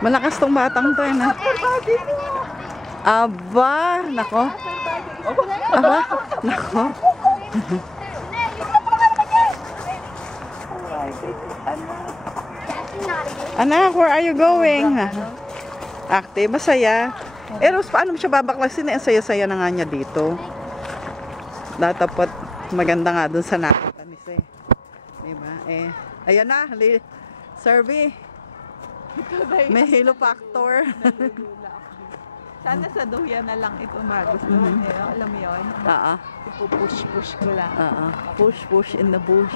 Malakas tong batang to, na. Aba, nako. Aba, nako. Anak, where are you going? Active, masaya. Eros, paano mo siya babaklasin? Ang saya-saya na nga niya dito. Dapat maganda nga dun sa nakita ni Se. Diba? Ayan na, Servi. May halo factor. Sana sa duya na lang ito magustuhan niyo. Alam mo yun? Oo. Ipupush-push ko lang. Push in the bush.